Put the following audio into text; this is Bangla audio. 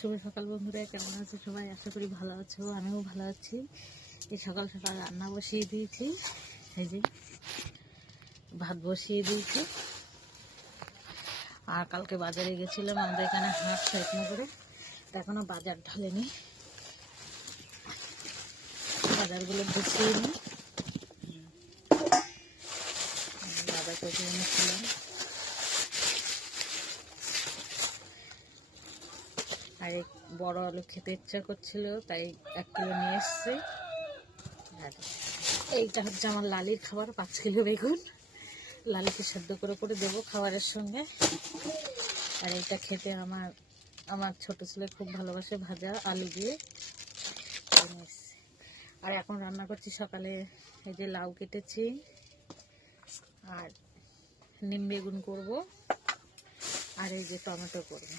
শুভ সকাল বন্ধুরা, কেমন আছো সবাই? আশা করি ভালো আছো, আমিও ভালো আছি। এই সকাল সকাল রান্না বসিয়ে দিয়েছি, এই যে ভাত বসিয়ে দিয়েছি। আর কালকে বাজারে গেছিলাম, আমাদের এখানে হাট সাইটনা করে, এখনো বাজার ঢালেনি, বাজারগুলো গুছিয়ে নিই। বাজার করে এনেছিলাম, আর এই বড় আলু খেতে ইচ্ছা করছিল, তাই 1 কিলো নিয়ে এসছি। আর এইটা হচ্ছে আমার লালির খাবার, 5 কিলো বেগুন। লালিকে সেদ্ধ করে করে দেবো খাবারের সঙ্গে। আর এইটা খেতে আমার ছোট ছেলে খুব ভালোবাসে, ভাজা আলু দিয়ে নিয়ে এসছি। আর এখন রান্না করছি সকালে, এই যে লাউ কেটেছি আর নিম বেগুন করবো, আর এই যে টমেটো করবো।